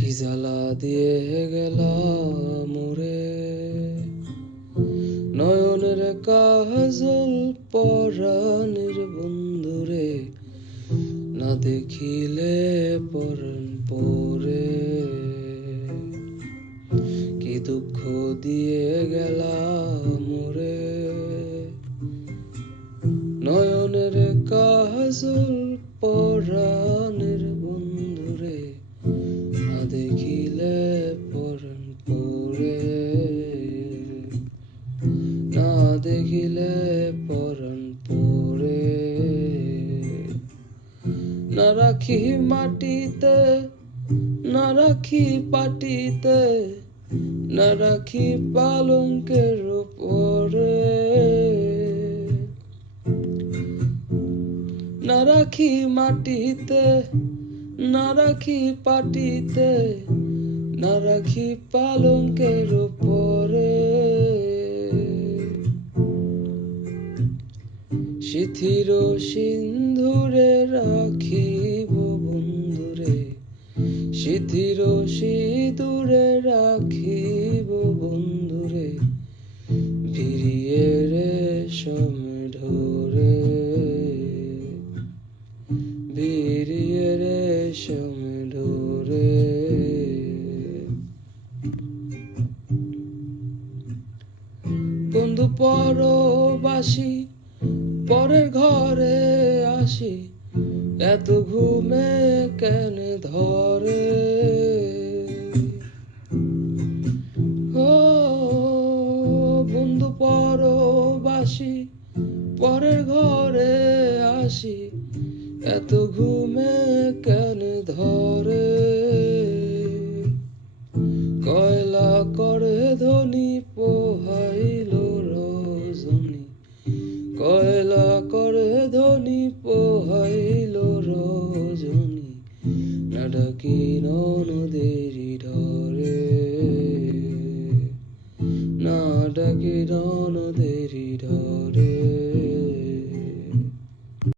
কি জ্বালা দিয়ে গেলা মোরে, নয়নের কাজল পরাণের বন্ধুরে, না দেখিলে পরাণ পরে। কি দুঃখ দিয়ে গেলা মোরে, নয়নের কাজল পরাণের বন্ধুরে, না দেখিলে পরাণ পরে, না দেখিলে পরাণ পরে। না রাখি মাটিতে, না রাখি পাটিতে, না রাখি পালঙ্কের উপরে, না রাখি মাটিতে, না রাখি পাটিতে, না রাখি পালঙ্কের উপরে। শিথির সিন্ধুরে রাখিব বন্ধুরে, শিথির সিঁদুরে রাখিব বন্ধুরে, ভিড়িয়ে রেশম ঢোরে, ভিড়িয়ে রেশম ঢোরে। বন্ধু পরবাসী পরের ঘরে আসি, এত ঘুমে কেন ধরে। ও বন্ধু পরবাসী পরের ঘরে আসি, এত ঘুমে কেন ধরে। কয়লা করে ধনী পোহাইল রজনী, কয়লা করে ধনী পোহাইল রজনী, না ডাকি ননদেরি ডরে, না ডাকি